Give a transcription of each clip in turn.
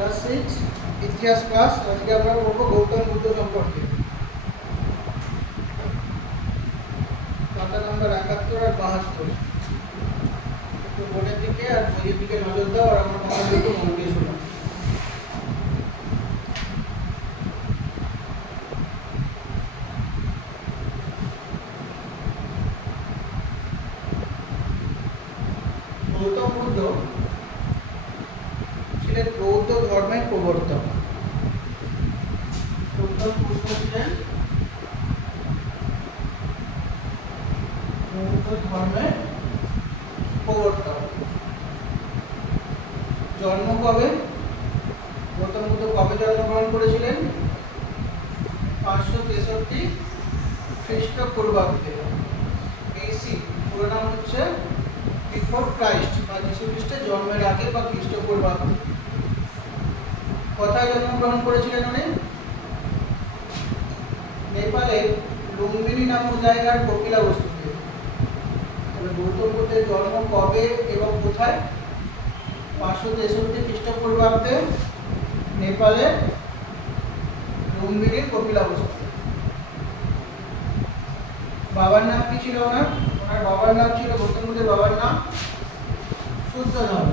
Class 6 ইতিহাস class. আজকে আমরা পড়বো গৌতম বুদ্ধ সম্পর্কে। পাতা নাম্বার 71 আর 72। একটু বোর্ডের দিকে আর বইয়ের দিকে নজর দাও আর আমার কথা একটু মন দিয়ে শোনো। গৌতম বুদ্ধ ছিলেন বৌদ্ধ ধর্মের প্রবর্তক। গৌতম বুদ্ধ ছিলেন বৌদ্ধ ধর্মের প্রবর্তক। জন্ম কবে? গৌতম বুদ্ধ কবে জন্মগ্রহণ করেছিলেন? 563 খ্রিস্টপূর্বাব্দে, BC। পুরো নাম হচ্ছে বিফোর ক্রাইস্ট, বা যীশু খ্রিস্টের জন্মের আগে বা খ্রিস্টপূর্বাব্দে। কোথায় জন্মগ্রহণ করেছিলেন উনি? নেপালের লুম্বিনী নামক জায়গার কপিলাবস্তুতে। তবে গৌতম বুদ্ধের জন্ম কবে এবং কোথায়? 563 খ্রিস্টপূর্বাব্দে নেপালের লুম্বিনীর কপিলাবস্তুতে। বাবার নাম কি ছিল ওনার? ওনার বাবার নাম ছিল, গৌতম বুদ্ধের বাবার নাম শুদ্ধোধন,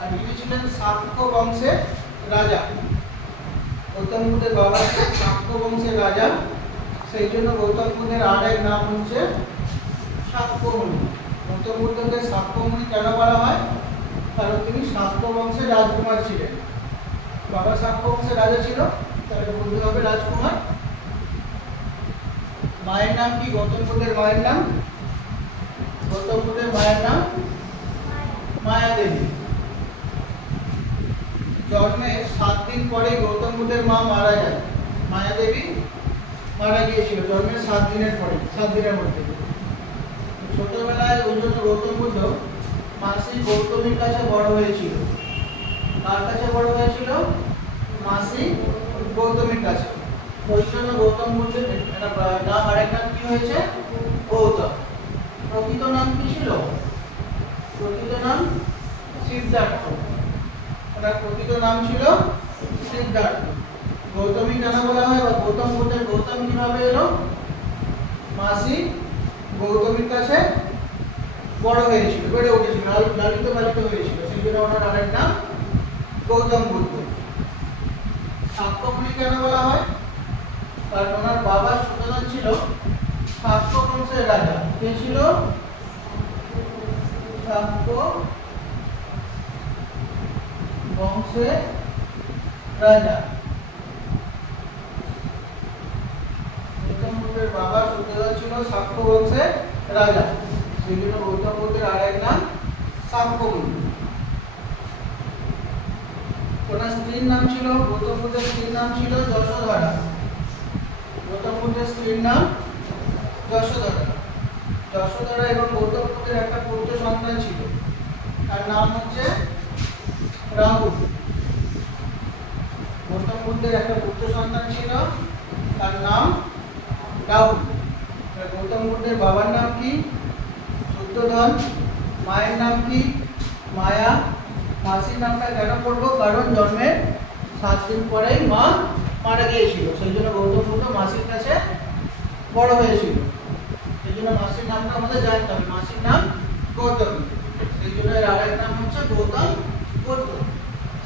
আর ইনি ছিলেন শাক্য বংশের রাজা। গৌতম বুদ্ধের বাবা ছিলেন শাক্য বংশের রাজা, সেই জন্য গৌতম বুদ্ধের আর এক নাম হচ্ছে শাক্যমুনি। গৌতম বুদ্ধকে শাক্যমুনি কেন বলা হয়? কারণ তিনি শাক্য বংশের রাজকুমার ছিলেন। বাবা শাক্য বংশের রাজা ছিল, তাহলে বুদ্ধ হবে রাজকুমার। মায়ের নাম কি? গৌতম বুদ্ধের মায়ের নাম, গৌতম বুদ্ধের মায়ের নাম মায়া দেবী। জন্মের 7 দিন পরে গৌতম বুদ্ধের মা মারা যায়। মায়া দেবী মারা গিয়েছিল জন্মের 7 দিনের পরে, 7 দিনের মধ্যে। ছোটবেলায় ওই জন্য গৌতম বুদ্ধ মাসি গৌতমীর কাছে বড় হয়েছিল। কার কাছে বড় হয়েছিল? মাসি গৌতমীর কাছে। ওই জন্য গৌতম বুদ্ধের নাম, আরেক নাম কি হয়েছে? গৌতম। প্রকৃত নাম কি ছিল? প্রকৃত নাম সিদ্ধার্থ। ওনার প্রকৃত নাম ছিল সিদ্ধার্থ। গৌতমী কেন বলা হয়, বা গৌতম বুদ্ধের গৌতম কিভাবে এলো? মাসি গৌতমীর কাছে বড় হয়েছিল, বেড়ে উঠেছিল, লালিত পালিত হয়েছিল, সেই জন্য ওনার আরেক নাম গৌতম বুদ্ধ। শাক্যমুনি কেন বলা হয়? কারণ ওনার বাবা শুদ্ধোধন ছিল শাক্য বংশের রাজা। কে ছিল? শাক্য বংশের রাজা। গৌতম বুদ্ধের বাবা শুদ্ধোধন ছিল শাক্য বংশের রাজা, সেই জন্য গৌতম বুদ্ধের আরেক নাম শাক্যমুনি। ওনার স্ত্রীর নাম ছিল, গৌতম বুদ্ধের স্ত্রীর নাম ছিল যশোধরা। গৌতম বুদ্ধের স্ত্রীর নাম যশোধরা। যশোধরা এবং গৌতম বুদ্ধের একটা পুত্র সন্তান ছিল, তার নাম হচ্ছে রাহুল। গৌতম বুদ্ধের একটা পুত্র সন্তান ছিল, তার নাম রাহুল। গৌতম বুদ্ধের বাবার নাম কি? শুদ্ধোধন। মায়ের নাম কি? মায়া। মাসির নামটা কেন পড়বো? কারণ জন্মের 7 দিন পরেই মা মারা গিয়েছিল, সেই জন্য গৌতম বুদ্ধ মাসির কাছে বড় হয়েছিল। সেই জন্য মাসির নামটা আমাদের জানতে হবে। মাসির নাম গৌতম, সেই জন্য এর আরেক নাম হচ্ছে গৌতম বুদ্ধ।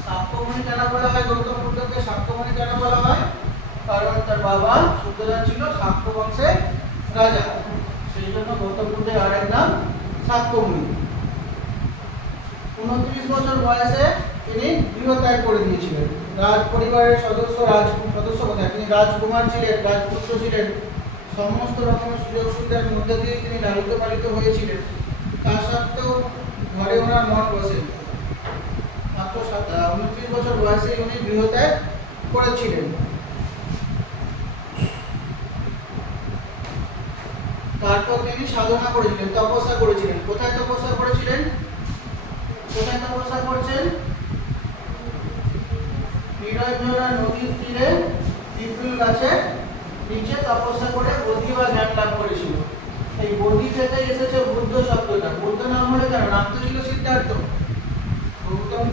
শাক্যমুনি কেন বলা হয় গৌতম বুদ্ধকে? শাক্যমুনি কেন বলা হয়? কারণ তার বাবা শুদ্ধোধন ছিল শাক্য বংশের রাজা, সেই জন্য গৌতম বুদ্ধের আরেক নাম শাক্যমুনি। 29 বছর বয়সে তিনি গৃহত্যাগ করে দিয়েছিলেন। রাজ পরিবারের সদস্য কোথায়? তিনি রাজকুমার ছিলেন, রাজপুত্র ছিলেন, সমস্ত রকমের সুযোগ সুবিধার মধ্যে দিয়ে তিনি লালিত পালিত হয়েছিলেন। তার সত্ত্বেও ঘরে ওনার মন বসে। মাত্র 29 বছর বয়সে উনি গৃহত্যাগ করেছিলেন। তারপর তিনি সাধনা করেছিলেন, তপস্যা করেছিলেন। কোথায় তপস্যা করেছিলেন? কোথায় তপস্যা করছেন? নিরঞ্জনা নদীর তীরে পিপল গাছের নিচে তপস্যা করে বোধি বা জ্ঞান লাভ করেছিল। এই বোধি থেকে এসেছে বুদ্ধ শব্দটা। বুদ্ধ নাম হলে কেন? নাম তো ছিল সিদ্ধার্থ। গৌতম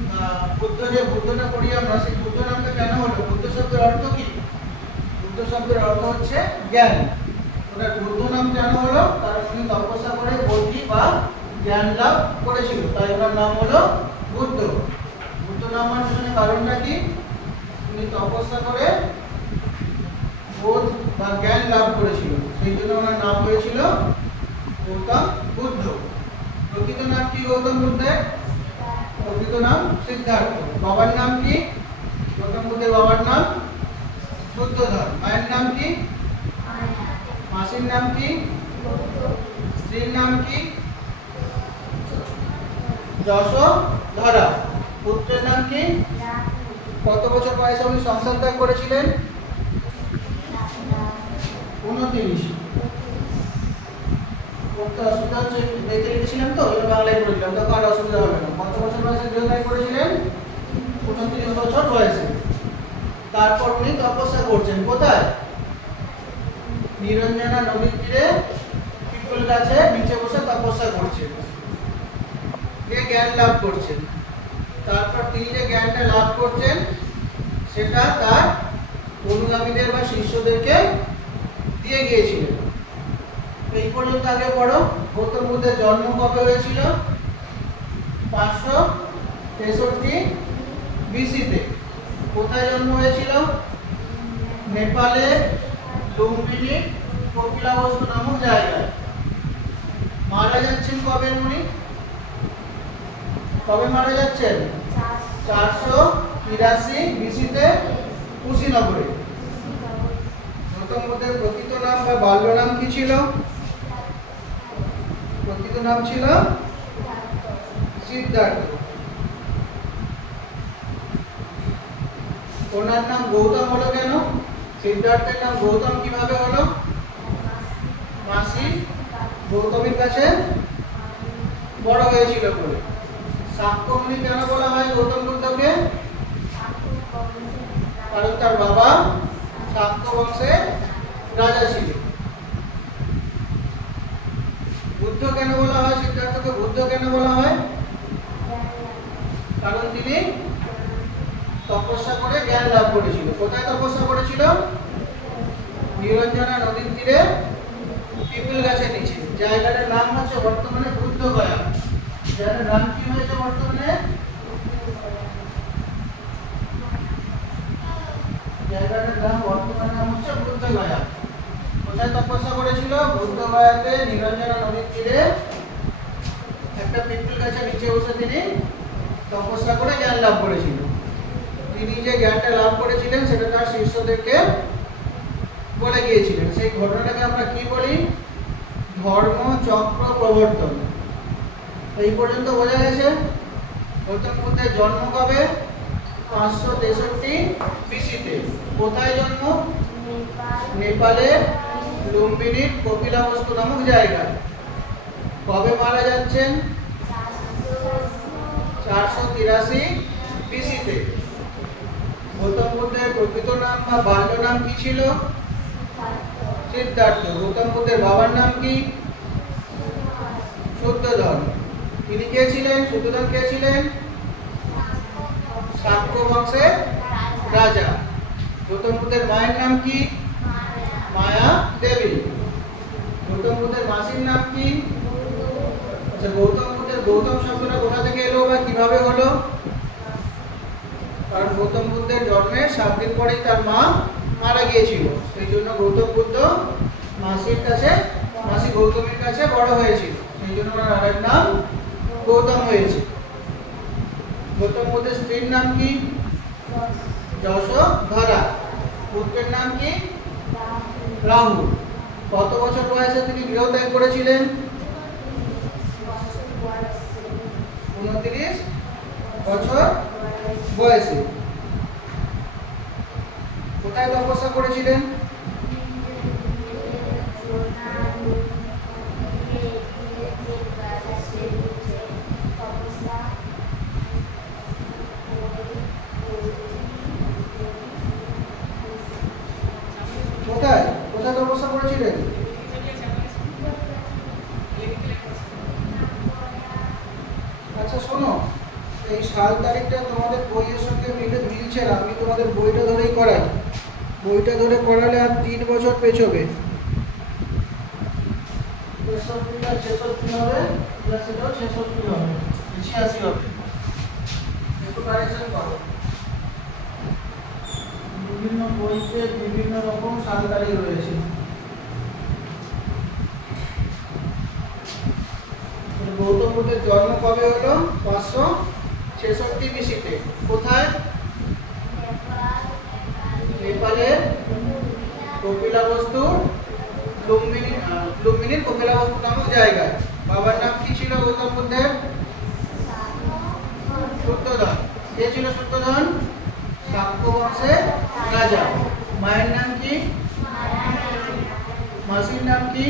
বুদ্ধ যে বুদ্ধটা পড়ি আমরা, সেই বুদ্ধ নামটা কেন হলো? বুদ্ধ শব্দের অর্থ কি? বুদ্ধ শব্দের অর্থ হচ্ছে জ্ঞান। ওটা বুদ্ধ নাম কেন হলো? কারণ উনি তপস্যা করে বোধি বা জ্ঞান লাভ করেছিল, তাই ওনার নাম হলো বুদ্ধ। বুদ্ধ নাম হওয়ার পিছনে কারণটা কি? উনি তপস্যা করে বোধ বা জ্ঞান লাভ করেছিল, সেই জন্য ওনার নাম হয়েছিল গৌতম বুদ্ধ। প্রকৃত নাম কি গৌতম বুদ্ধের? প্রকৃত নাম সিদ্ধার্থ। বাবার নাম কি? গৌতম বুদ্ধের বাবার নাম বুদ্ধধর। মায়ের নাম কি? মাসির নাম কি? স্ত্রীর নাম কি? যশোধরা। পুত্রের নাম কি? কত বছর বয়সে উনি সংসার ত্যাগ করেছিলেন? 29। অসুবিধা হচ্ছে, দেখে রেখেছিলাম তো, ওই বাংলায় পড়েছিলাম, তখন আর অসুবিধা হবে না। কত বছর বয়সে গৃহত্যাগ করেছিলেন? 29 বছর বয়সে। তারপর উনি তপস্যা করছেন কোথায়? নিরঞ্জনা নদীর তীরে পিপল গাছে নিচে বসে তপস্যা করছেন, দিয়ে জ্ঞান লাভ করছেন। তারপর তিনি যে জ্ঞানটা লাভ করছেন সেটা তার অনুগামীদের বা শিষ্যদেরকে দিয়ে গিয়েছিলেন। এই পর্যন্ত আগে পড়ো। গৌতম বুদ্ধের জন্ম কবে হয়েছিল? 563 বিসিতে। কোথায় জন্ম হয়েছিল? নেপালে লুম্বিনী কপিলাবস্তু নামক জায়গায়। মারা যাচ্ছেন কবে উনি? কবে মারা যাচ্ছেন? 483 বিসিতে কুশীনগরে। গৌতম বুদ্ধের প্রকৃত নাম বা বাল্য নাম কি ছিল? প্রকৃত নাম ছিল সিদ্ধার্থ। ওনার নাম গৌতম হলো কেন? সিদ্ধার্থের নাম গৌতম কিভাবে হলো? মাসি গৌতমের কাছে বড় হয়েছিল বলে। শাক্যমুনি কেন বলা হয় গৌতম বুদ্ধকে? কারণ তার বাবা শাক্য বংশে রাজা ছিলেন। বুদ্ধ কেন বলা হয় সিদ্ধার্থকে? বুদ্ধ কেন বলা হয়? কারণ তিনি তপস্যা করে জ্ঞান লাভ করেছিল। কোথায় তপস্যা করেছিল? নিরঞ্জনা নদীর তীরে পিপল গাছের নিচে। জায়গাটার নাম হচ্ছে বর্তমানে বুদ্ধগয়া। জায়গাটার নাম কি হয়েছে বর্তমানে? জায়গাটার নাম বর্তমানে নাম হচ্ছে বুদ্ধগয়া। কোথায় তপস্যা করেছিল? বুদ্ধগয়াতে নিরঞ্জনা নদীর তীরে একটা পিপল গাছের নিচে বসে তিনি তপস্যা করে জ্ঞান লাভ করেছিল। তিনি যে জ্ঞানটা লাভ করেছিলেন সেটা তার শিষ্যদেরকে বলে গিয়েছিলেন। সেই ঘটনাটাকে আমরা কি বলি? ধর্ম চক্র প্রবর্তন। এই পর্যন্ত বোঝা গেছে। গৌতম বুদ্ধের জন্ম কবে? 563 বিসিতে। কোথায় জন্ম? নেপালে লুম্বিনীর কপিলাবস্তু নামক জায়গায়। কবে মারা যাচ্ছেন? 483 বিসিতে। গৌতম বুদ্ধের প্রকৃত নাম বা বাল্য নাম কি ছিল? সিদ্ধার্থ। গৌতম বুদ্ধের বাবার নাম কি? শুদ্ধোধন। তিনি কে ছিলেন? শুদ্ধোধন কে ছিলেন? শাক্য বংশের রাজা। গৌতম বুদ্ধের মায়ের নাম কি? মায়া দেবী। গৌতম বুদ্ধের মাসির নাম কি? আচ্ছা, গৌতম বুদ্ধের গৌতম শব্দটা কোথা থেকে এলো বা কিভাবে হলো? কারণ গৌতম বুদ্ধের জন্মের 7 দিন পরেই তার মা মারা গিয়েছিল, সেই জন্য গৌতম বুদ্ধ মাসির কাছে, মাসি গৌতমের কাছে বড় হয়েছিল, সেই জন্য ওনার আরেক নাম গৌতম হয়েছে। গৌতম বুদ্ধের স্ত্রীর নাম কি? যশোধরা। পুত্রের নাম কি? রাহুল। কত বছর বয়সে তিনি গৃহত্যাগ করেছিলেন? 29 বছর বয়সে। কোথায় তপস্যা করেছিলেন? কোথায় কোথায় তপস্যা করেছিলেন? আচ্ছা শোনো, এই সাল তারিখটা তোমাদের বইয়ের সঙ্গে মিলছে না, আমি তোমাদের বইটা ধরেই করাই। বইটা ধরে করালে আর 3 বছর পেছবে। 63টা 66 হবে, প্লাস এটাও 66 হবে, 86 হবে। একটু কারেকশন করো। বিভিন্ন বইতে বিভিন্ন রকম সাল তারিখ রয়েছে। গৌতম বুদ্ধের জন্ম কবে হলো? 566 বিসিতে। কোথায়? নেপালের কপিলাবস্তু লুম্বিনীর কপিলাবস্তু নামক জায়গায়। বাবার নাম কি ছিল গৌতম বুদ্ধের? শুদ্ধোধন। কে ছিল শুদ্ধোধন? শাক্য বংশের রাজা। মায়ের নাম কি? মাসির নাম কি?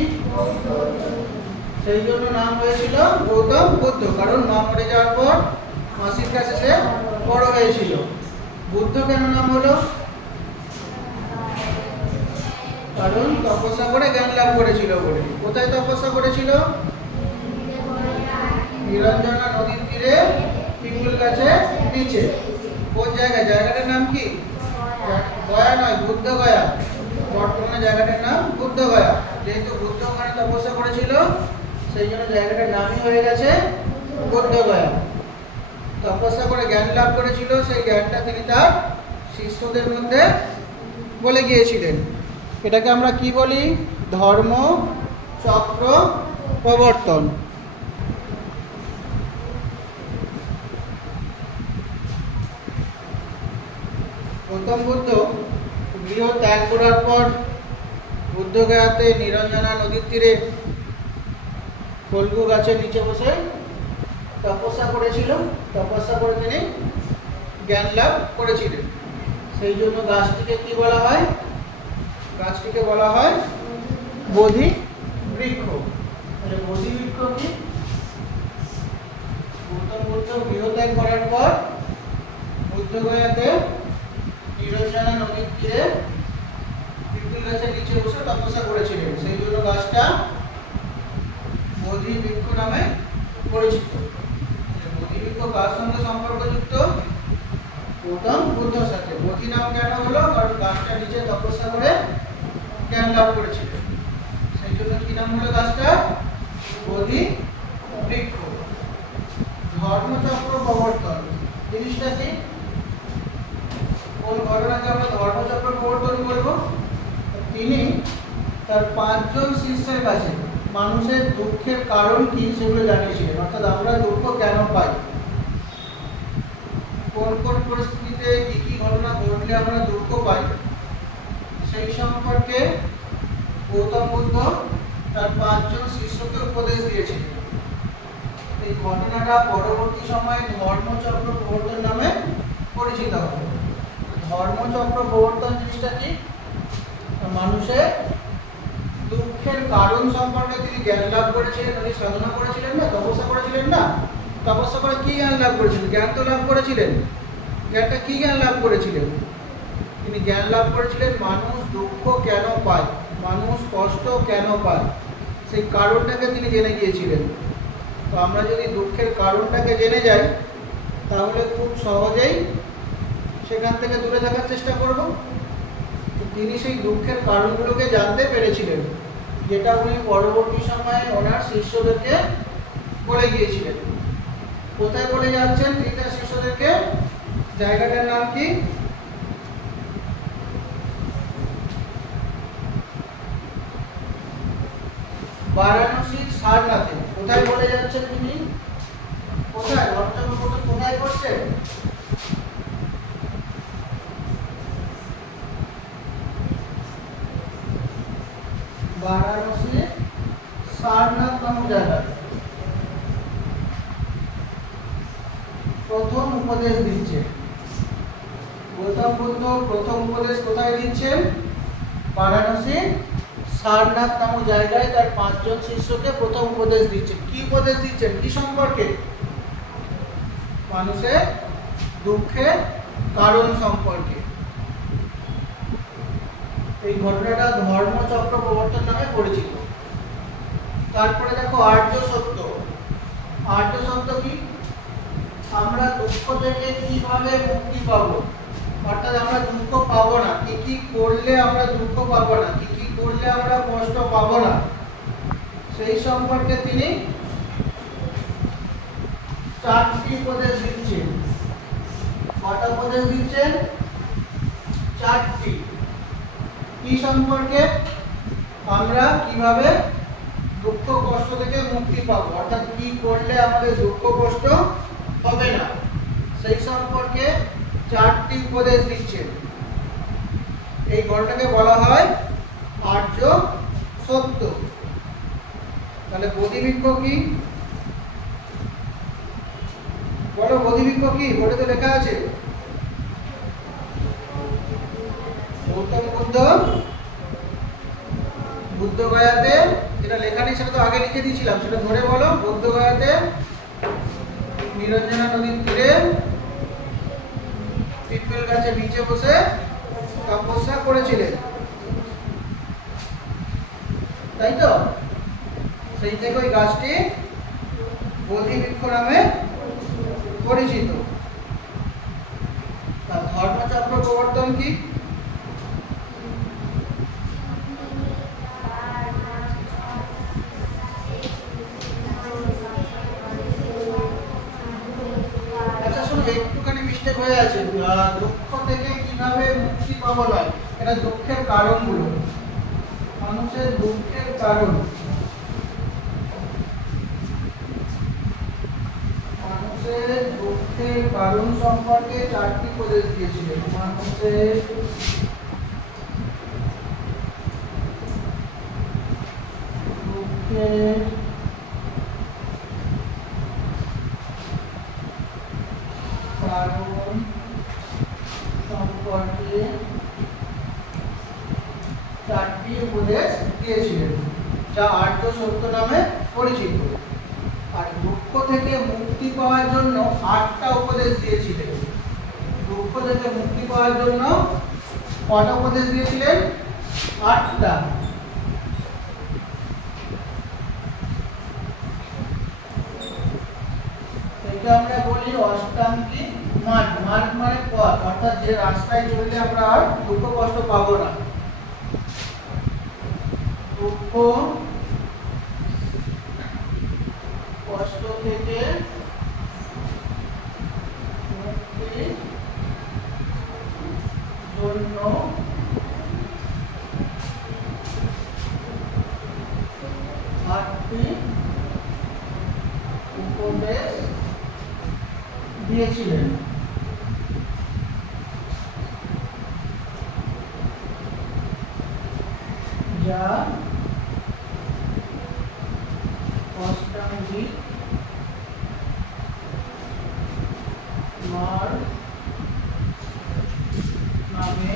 সেই জন্য নাম হয়েছিল গৌতম বুদ্ধ, কারণ মা মরে যাওয়ার পর মাসির কাছে সে বড় হয়েছিল। বুদ্ধ কেন নাম হলো? কারণ তপস্যা করে জ্ঞান লাভ করেছিল বলে। কোথায় তপস্যা করেছিল? নিরঞ্জনা নদীর তীরে পিপুল গাছের নিচে। কোন জায়গায়? জায়গাটার নাম কি? গয়া নয়, বুদ্ধ গয়া। বর্তমানে জায়গাটার নাম বুদ্ধ গয়া। যেহেতু বুদ্ধ ওখানে তপস্যা করেছিল, সেই জন্য জায়গাটার নামই হয়ে গেছে বুদ্ধ গয়া। তপস্যা করে জ্ঞান লাভ করেছিল, সেই জ্ঞানটা তিনি তার শিষ্যদের মধ্যে বলে গিয়েছিলেন। এটাকে আমরা কি বলি? ধর্ম চক্র প্রবর্তন। গৌতম বুদ্ধ গৃহ ত্যাগ করার পর বুদ্ধগয়াতে নিরঞ্জনা নদীর তীরে ফল্গু গাছের নিচে বসে তপস্যা করেছিল। তপস্যা করে তিনি জ্ঞান লাভ করেছিলেন। সেই জন্য গাছটিকে কি বলা হয়? গাছটিকে বলা হয় বোধি বৃক্ষ। তাহলে বোধি বৃক্ষ কি? গৌতম বুদ্ধ গৃহত্যাগ করার পর বুদ্ধগয়াতে নিরঞ্জনা নদীর তীরে পিপুল গাছের নিচে বসে তপস্যা করেছিলেন। সেই জন্য গাছটা বোধি বৃক্ষ নামে পরিচিত। বোধি বৃক্ষ কার সঙ্গে সম্পর্কযুক্ত? গৌতম বুদ্ধর সাথে। বোধি নাম কেন হলো? কারণ গাছটা নিচে তপস্যা করে জ্ঞান লাভ করেছিলেন। সেই জন্য কি নাম হলো গাছটা? বোধি বৃক্ষ। ধর্মচক্র প্রবর্তন জিনিসটা কি? কোন ঘটনাকে আমরা ধর্মচক্র প্রবর্তন বলবো? তিনি তার 5 জন শিষ্যের কাছে মানুষের দুঃখের কারণ কি সেগুলো জানিয়েছিলেন। অর্থাৎ আমরা দুঃখ কেন পাই, কোন কোন পরিস্থিতিতে কি কি ঘটনা ঘটলে আমরা দুঃখ পাই, সেই সম্পর্কে গৌতম বুদ্ধ তার 5 জন শিষ্যকে উপদেশ দিয়েছিলেন। এই ঘটনাটা পরবর্তী সময়ে ধর্মচক্র প্রবর্তন নামে পরিচিত হবে। ধর্মচক্র প্রবর্তন জিনিসটা কি? মানুষের দুঃখের কারণ সম্পর্কে তিনি জ্ঞান লাভ করেছিলেন। উনি সাধনা করেছিলেন না, তপস্যা করেছিলেন না? তপস্যা করে কি জ্ঞান লাভ করেছিলেন? জ্ঞান তো লাভ করেছিলেন। জ্ঞানটা কি জ্ঞান লাভ করেছিলেন? তিনি জ্ঞান লাভ করেছিলেন মানুষ দুঃখ কেন পায়, মানুষ কষ্ট কেন পায়, সেই কারণটাকে তিনি জেনে গিয়েছিলেন। তো আমরা যদি দুঃখের কারণটাকে জেনে যাই, তাহলে খুব সহজেই সেখান থেকে দূরে থাকার চেষ্টা করব। তো তিনি সেই দুঃখের কারণগুলোকে জানতে পেরেছিলেন, যেটা উনি পরবর্তী সময়ে ওনার শিষ্যদেরকে বলে গিয়েছিলেন। কোথায় বলে যাচ্ছেন তিনি তার শিষ্যদেরকে? জায়গাটার নাম কি? বারাণসীর সারনাথে। কোথায় বলে যাচ্ছেন তিনি? কোথায়? ধর্মচক্র কোথায় করছেন? বারাণসীর সারনাথ নামক জায়গায় প্রথম উপদেশ দিচ্ছে। গৌতম বুদ্ধ প্রথম উপদেশ কোথায় দিচ্ছেন? বারাণসীর সারনাথ নামক জায়গায় তার 5 জন শিষ্যকে প্রথম উপদেশ দিচ্ছেন। কি উপদেশ দিচ্ছেন? কি সম্পর্কে? মানুষের দুঃখের কারণ সম্পর্কে। এই ঘটনাটা ধর্মচক্র প্রবর্তন নামে পরিচিত। তারপরে দেখো আর্য সত্য। আর্য সত্য কি? আমরা দুঃখ থেকে কিভাবে মুক্তি পাবো, অর্থাৎ আমরা দুঃখ পাবো না, কি কি করলে আমরা দুঃখ পাবো না, কি কি করলে আমরা কষ্ট পাবো না, সেই সম্পর্কে তিনি 4টি উপদেশ দিচ্ছেন। কটা উপদেশ দিচ্ছেন? 4টি। কি সম্পর্কে? আমরা কিভাবে দুঃখ কষ্ট থেকে মুক্তি পাবো, অর্থাৎ কি করলে আমাদের দুঃখ কষ্ট হবে না, সেই সম্পর্কে 4টি উপদেশ দিচ্ছেন। এই ঘটনাকে বলা হয় আর্য সত্য। তাহলে বোধিবৃক্ষ কি? বলো বোধিবৃক্ষ কি? বোর্ডে তো লেখা আছে। গৌতম বুদ্ধ বুদ্ধগয়াতে, যেটা লেখা নেই সেটা তো আগে লিখে দিয়েছিলাম, সেটা ধরে বলো। বুদ্ধগয়াতে নিরঞ্জনা নদীর তীরে পিপল গাছের নিচে বসে তপস্যা করেছিলেন, তাই তো? সেই থেকে ওই গাছটি বোধিবৃক্ষ নামে পরিচিত। তার ধর্মচক্র প্রবর্তন কি? আচ্ছা শুনুন, একটুখানি মিস্টেক হয়ে আছে। দুঃখ থেকে কিভাবে মুক্তি পাবো নয়, এটা দুঃখের কারণগুলো, মানুষের দুঃখের কারণ। মানুষের দুঃখের কারণ সম্পর্কে 4টি উপদেশ দিয়েছিলেন। মানুষের দুঃখের কারণ সম্পর্কে 4টি উপদেশ দিয়েছিলেন, যা আর্য সত্য নামে পরিচিত। আর দুঃখ থেকে মুক্তি পাওয়ার জন্য 8টা উপদেশ দিয়েছিলেন। দুঃখ থেকে মুক্তি পাওয়ার জন্য কটা উপদেশ দিয়েছিলেন? 8টা। এটা আমরা বলি অষ্টাঙ্গিক মার্গ। মার্গ মানে পথ, অর্থাৎ যে রাস্তায় চললে আমরা আর দুঃখ কষ্ট পাবো না। দুঃখ কষ্ট থেকে মুক্তির জন্য 8টি উপদেশ দিয়েছিলেন। যা অষ্টাঙ্গিক মার্গ নামে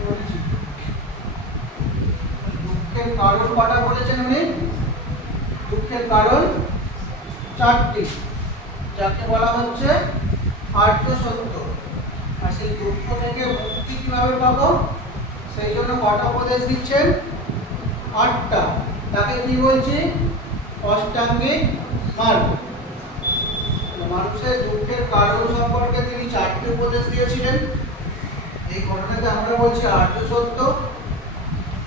পরিচিত। দুঃখের কারণ কটা বলেছেন উনি? দুঃখের কারণ 4টি, যাকে বলা হচ্ছে আর্য সত্য। আর সেই দুঃখ থেকে মুক্তি কিভাবে পাবো, সেই জন্য কটা উপদেশ দিচ্ছেন? 8টা। তাকে কি বলছি? অষ্টাঙ্গিক মার্গ। মানুষের দুঃখের কারণ সম্পর্কে তিনি 4টি উপদেশ দিয়েছিলেন। এই ঘটনাকে আমরা বলছি আর্য সত্য।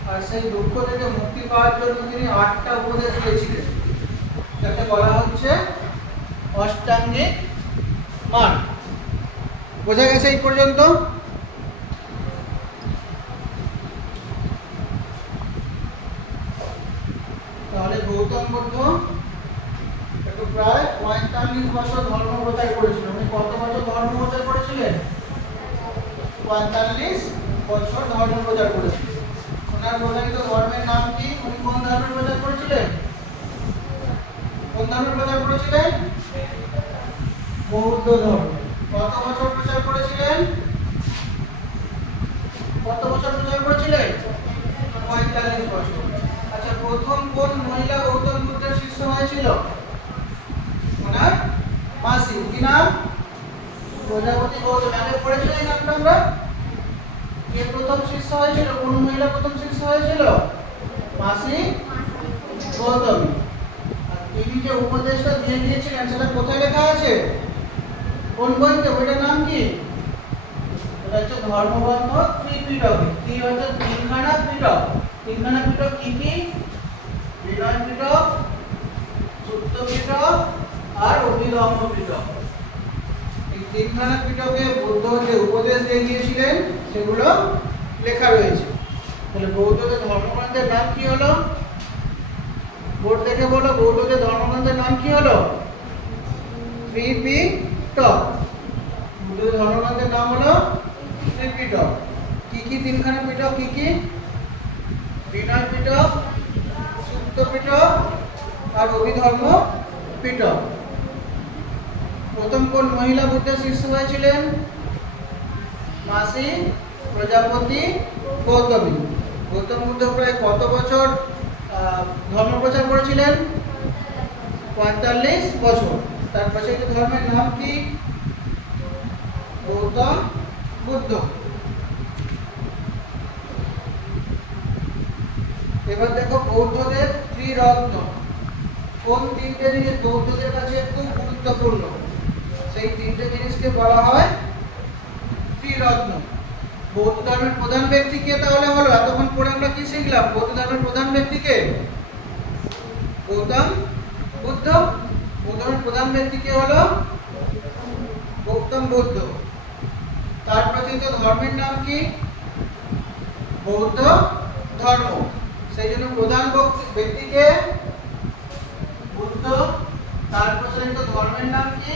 আর সেই দুঃখ থেকে মুক্তি পাওয়ার জন্য তিনি 8টা উপদেশ দিয়েছিলেন, যাকে বলা হচ্ছে অষ্টাঙ্গিক মার্গ। বোঝা গেছে এই পর্যন্ত? তাহলে গৌতম বুদ্ধ একটু প্রায় 45 বছর ধর্ম প্রচার করেছিলেন। উনি কত বছর ধর্ম প্রচার করেছিলেন? 45 বছর ধর্ম প্রচার করেছিলেন। ওনার প্রচারিত ধর্মের নাম কি? উনি কোন ধর্মের প্রচার করেছিলেন? কোন ধর্মের প্রচার করেছিলেন? বৌদ্ধ ধর্ম। কত বছর প্রচার করেছিলেন? কত বছর প্রচার করেছিলেন? 45 বছর। আচ্ছা, প্রথম কোন মহিলা গৌতম বুদ্ধের শিষ্য হয়েছিল? ওনার মাসি। কি নাম? প্রজাপতি গৌতম। আগে পড়েছিল এই নামটা আমরা? কে প্রথম শিষ্য হয়েছিল? কোন মহিলা প্রথম শিষ্য হয়েছিল? মাসি গৌতমী। তিনি যে উপদেশটা দিয়ে গিয়েছিলেন সেটা কোথায় লেখা আছে? কোন বইতে? বইটার নাম কি? এটা হচ্ছে ধর্মগ্রন্থ ত্রিপিটকে। কি হচ্ছে? তিনখানা পিটক। তিনখানা পিটক কি কি? বিনয় পিটক, সূত্র পিটক আর অভিধর্ম পিটক। এই তিনখানা পিটকে বৌদ্ধ যে উপদেশ দিয়ে গিয়েছিলেন সেগুলো লেখা রয়েছে। তাহলে বৌদ্ধদের ধর্মগ্রন্থের নাম কি হলো? বোর্ড দেখে বলো, বৌদ্ধদের ধর্মগ্রন্থের নাম কি হলো? ত্রিপিটক। বৌদ্ধদের ধর্মগ্রন্থের নাম হলো ত্রিপিটক। কি কি তিনখানা পিটক? কি কি? বিনয় পিটক, সূত্র পিটক আর অভিধর্ম পিটক। প্রথম কোন মহিলা বুদ্ধের শিষ্য হয়েছিলেন? মাসি প্রজাপতি গৌতমী। গৌতম বুদ্ধ প্রায় কত বছর ধর্ম প্রচার করেছিলেন? ৪৫ বছর। তার প্রচারিত ধর্মের নাম কি? গৌতম বুদ্ধ। এবার দেখো বৌদ্ধদের ত্রিরত্ন। কোন তিনটে জিনিস বৌদ্ধদের কাছে খুব গুরুত্বপূর্ণ? সেই তিনটে জিনিসকে বলা হয় ত্রিরত্ন। বৌদ্ধ ধর্মের প্রধান ব্যক্তি কে তাহলে হলো? এতক্ষণ পরে আমরা কি শিখলাম? বৌদ্ধ ধর্মের প্রধান ব্যক্তি কে? গৌতম বুদ্ধ। বৌদ্ধ ধর্মের প্রধান ব্যক্তি কে হলো? গৌতম বুদ্ধ। তার প্রচলিত ধর্মের নাম কি? বৌদ্ধ ধর্ম। সেই জন্য প্রধান ব্যক্তিকে বুদ্ধ। তার প্রচলিত ধর্মের নাম কি?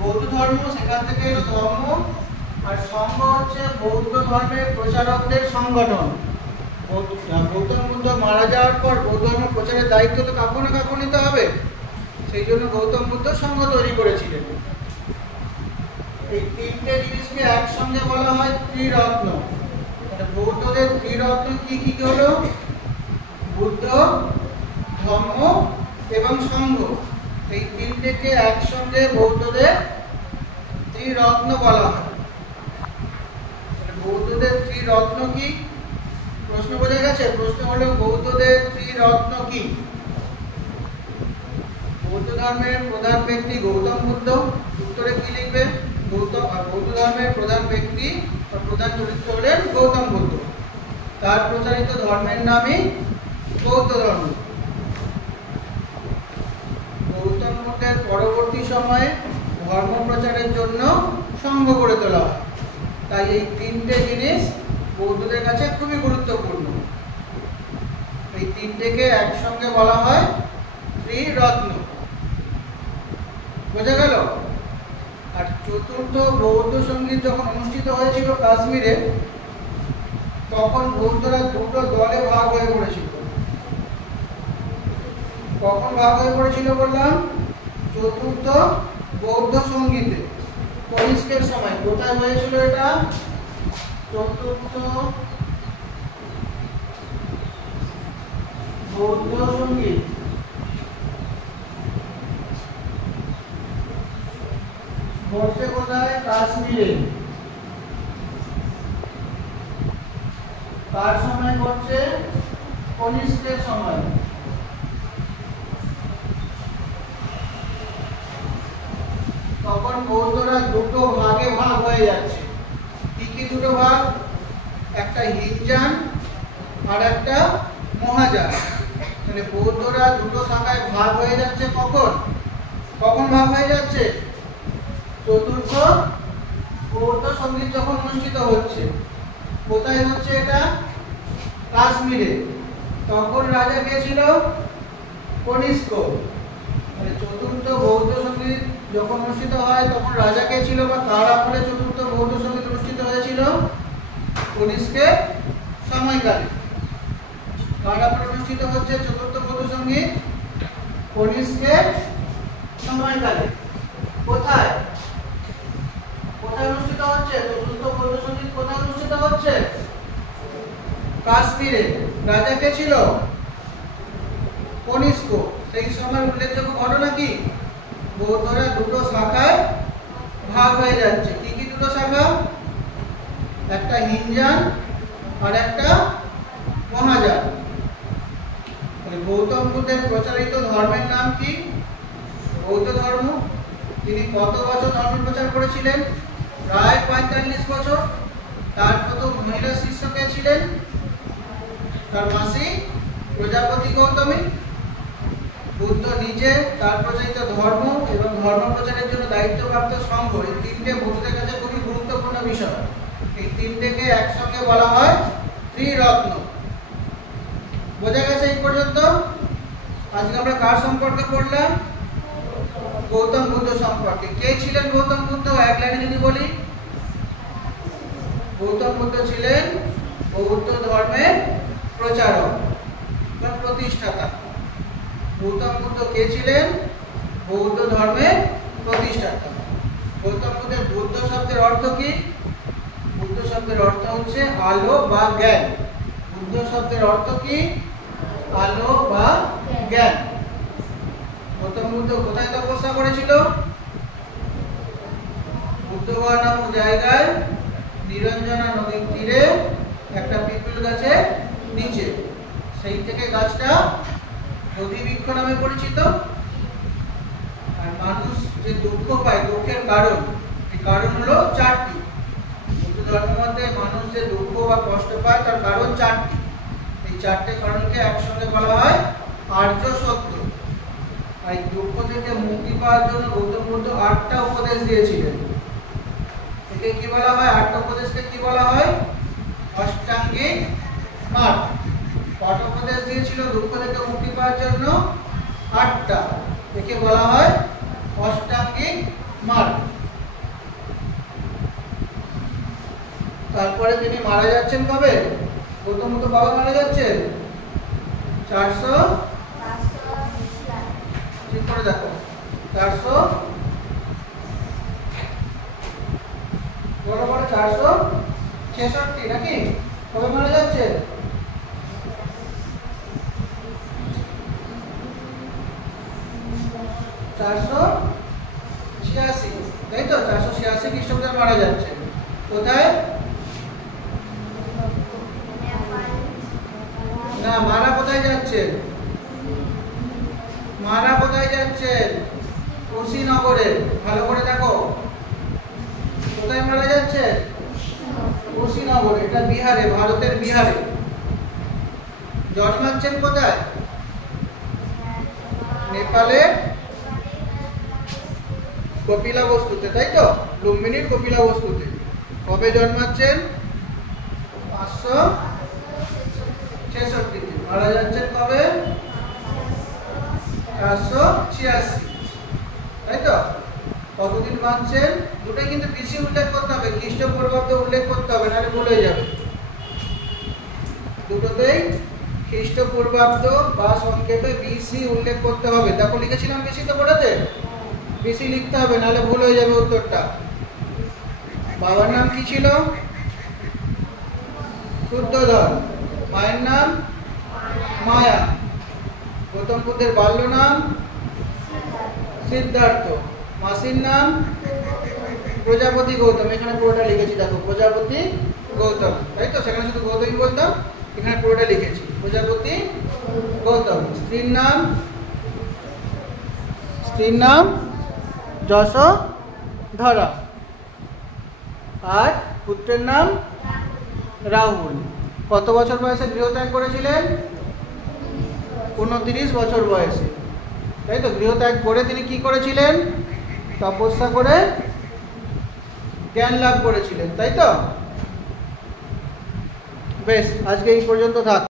বৌদ্ধ ধর্ম। সেখান থেকে এলো ধর্ম। আর সংঘ হচ্ছে বৌদ্ধ ধর্মের প্রচারকদের সংগঠন। গৌতম বুদ্ধ মারা যাওয়ার পর বৌদ্ধ ধর্ম প্রচারের দায়িত্ব তো কাউকে না কাউকে নিতে হবে। সেই জন্য গৌতম বুদ্ধ সংঘ তৈরি করেছিলেন। এই তিনটে জিনিসকে একসঙ্গে বলা হয় ত্রিরত্ন। বৌদ্ধদের ত্রিরত্ন কি কি হলো? বুদ্ধ, ধর্ম এবং সংঘ। এই তিনটেকে একসঙ্গে বৌদ্ধদের ত্রিরত্ন বলা হয়। বৌদ্ধদের ত্রিরত্ন কি? প্রশ্ন বোঝা গেছে? প্রশ্ন হলো বৌদ্ধদের ত্রিরত্ন কি? বৌদ্ধ ধর্মের প্রধান ব্যক্তি গৌতম বুদ্ধ। উত্তরে কি লিখবে? বৌদ্ধ ধর্মের প্রধান ব্যক্তি বা প্রধান চরিত্র হলেন গৌতম বুদ্ধ। তার প্রচারিত ধর্মের নামই বৌদ্ধ ধর্ম। গৌতম বুদ্ধের পরবর্তী সময়ে ধর্ম প্রচারের জন্য সংঘ গড়ে তোলা হয়। তাই এই তিনটে জিনিস বৌদ্ধদের কাছে খুবই গুরুত্বপূর্ণ। এই তিনটেকে একসঙ্গে বলা হয় ত্রিরত্ন। বোঝা গেল? আর চতুর্থ বৌদ্ধ সঙ্গীত যখন অনুষ্ঠিত হয়েছিল কাশ্মীরে, তখন বৌদ্ধরা দুটো দলে ভাগ হয়ে পড়েছিল। কখন ভাগ হয়ে পড়েছিল বললাম? চতুর্থ বৌদ্ধ সঙ্গীতে, কনিষ্কের সময়। কোথায় হয়েছিল এটা? চতুর্থ বৌদ্ধ সঙ্গীত ঘটছে কোথায়? কাশ্মীরে। কার সময় ঘটছে? কনিষ্কের সময়। তখন বৌদ্ধরা দুটো ভাগে ভাগ হয়ে যাচ্ছে। কি কি দুটো ভাগ? একটা হিনজান আর একটা মহাযান। মানে বৌদ্ধরা দুটো শাখায় ভাগ হয়ে যাচ্ছে। কখন কখন ভাগ হয়ে যাচ্ছে? চতুর্থ বৌদ্ধ সঙ্গীত যখন অনুষ্ঠিত হচ্ছে। কোথায় হচ্ছে এটা? কাশ্মীরে। তখন রাজা কে ছিল? কনিষ্ক। মানে চতুর্থ বৌদ্ধ সঙ্গীত যখন অনুষ্ঠিত হয় তখন রাজা কে ছিল বা কার আমলে চতুর্থ বৌদ্ধ সঙ্গীত অনুষ্ঠিত হয়েছিল? কনিষ্কের সময়কালে। কার আমলে অনুষ্ঠিত হচ্ছে চতুর্থ বৌদ্ধ সঙ্গীত? কনিষ্কের সময়কালে। কোথায় কোথায় অনুষ্ঠিত হচ্ছে চতুর্থ বৌদ্ধ সঙ্গীত? কোথায় অনুষ্ঠিত হচ্ছে? কাশ্মীরে। রাজা কে ছিল? কনিষ্ক। সেই সময় উল্লেখযোগ্য ঘটনা কি? বৌদ্ধরা দুটো শাখায় ভাগ হয়ে যাচ্ছে। কি কি দুটো শাখা? একটা হিনজান আর একটা মহাযান। গৌতম বুদ্ধের প্রচারিত ধর্মের নাম কি? বৌদ্ধ ধর্ম। তিনি কত বছর ধর্ম প্রচার করেছিলেন? প্রায় ৪৫ বছর। তার প্রথম মহিলা শিষ্য কে ছিলেন? তার মাসি প্রজাপতি গৌতমী। বুদ্ধ নিজে, তার প্রচারিত ধর্ম এবং ধর্ম প্রচারের জন্য দায়িত্বপ্রাপ্ত সংঘ, এই তিনটে বুদ্ধের কাছে খুবই গুরুত্বপূর্ণ বিষয়। এই তিনটেকে একসঙ্গে বলা হয় ত্রিরত্ন। বোঝা গেছে এই পর্যন্ত? আজকে আমরা কার সম্পর্কে পড়লাম? গৌতম বুদ্ধ সম্পর্কে। কে ছিলেন গৌতম বুদ্ধ? এক লাইনে যদি বলি, গৌতম বুদ্ধ ছিলেন বৌদ্ধ ধর্মের প্রচারক বা প্রতিষ্ঠাতা। গৌতম বুদ্ধ কে ছিলেন? বৌদ্ধ ধর্মের প্রতিষ্ঠাতা। গৌতম বুদ্ধের বুদ্ধ শব্দের অর্থ কি? বুদ্ধ শব্দের অর্থ হচ্ছে আলো বা জ্ঞান। বুদ্ধ শব্দের অর্থ কি? আলো বা জ্ঞান। গৌতম বুদ্ধ কোথায় তপস্যা করেছিল? বুদ্ধগয়া নামক জায়গায় নিরঞ্জনা নদীর তীরে একটা পিপল গাছের নিচে। সেই থেকে গাছটা বোধিবৃক্ষ নামে পরিচিত। আর মানুষ যে দুঃখ পায়, দুঃখের কারণ, এই কারণ হলো চারটি। বুদ্ধ ধর্মের মধ্যে মানুষ যে দুঃখ বা কষ্ট পায় তার কারণ চারটি। এই চারটে কারণকে একসঙ্গে বলা হয় আর্য সত্য। আর এই দুঃখ থেকে মুক্তি পাওয়ার জন্য গৌতম বুদ্ধ ৮টা উপদেশ দিয়েছিলেন। একে কি বলা হয়? ৮টা উপদেশকে কি বলা হয়? অষ্টাঙ্গিক মার্গ। কত উপদেশ দিয়েছিল দুঃখ থেকে মুক্তি পাওয়ার জন্য? ৮টা। একে বলা হয় অষ্টাঙ্গিক মার্গ। তারপরে তিনি মারা যাচ্ছেন কবে? গৌতম বুদ্ধ বাবা মারা যাচ্ছেন 400, ঠিক করে দেখো, 466 নাকি? কবে মারা যাচ্ছে? 486, তাই তো? 486 খ্রিস্টাব্দে মারা যাচ্ছে। কোথায়? না, মারা কোথায় যাচ্ছে? মারা কোথায় যাচ্ছে? কুশীনগরে। ভালো করে দেখো, কোথায় মারা যাচ্ছে? কুশীনগরে। এটা বিহারে, ভারতের বিহারে। জন্মাচ্ছেন কোথায়? নেপালে কপিলাবস্তুতে, তাই তো? লুম্বিনীর কপিলাবস্তুতে। কবে জন্মাচ্ছেন? 566। মারা যাচ্ছেন কবে? 486, তাই তো? কতদিন বাঁচছেন? দুটোই কিন্তু বিসি উল্লেখ করতে হবে, খ্রিস্টপূর্বাব্দ উল্লেখ করতে হবে, নাহলে ভুল হয়ে যাবে। দুটোতেই খ্রিস্টপূর্বাব্দ বা সংক্ষেপে বিসি উল্লেখ করতে হবে। দেখো লিখেছিলাম বিসি তো পড়াতে, বিসি লিখতে হবে, নাহলে ভুল হয়ে যাবে উত্তরটা। বাবার নাম কি ছিল? শুদ্ধোধন। মায়ের নাম মায়া। গৌতম বুদ্ধের বাল্য নাম সিদ্ধার্থ। মাসির নাম প্রজাপতি গৌতম। এখানে পুরোটা লিখেছি, দেখো, প্রজাপতি গৌতম, তাই তো? সেখানে শুধু গৌতমই বলতাম, এখানে পুরোটা লিখেছি প্রজাপতি গৌতম। স্ত্রীর নাম যশোধরা। আর পুত্রের নাম রাহুল। কত বছর বয়সে গৃহত্যাগ করেছিলেন? 29 বছর বয়সে, তাই তো? গৃহত্যাগ করে তিনি কি করেছিলেন? তপস্যা করে জ্ঞান লাভ করেছিলেন, তাই তো? বেশ, আজকে এই পর্যন্ত থাক।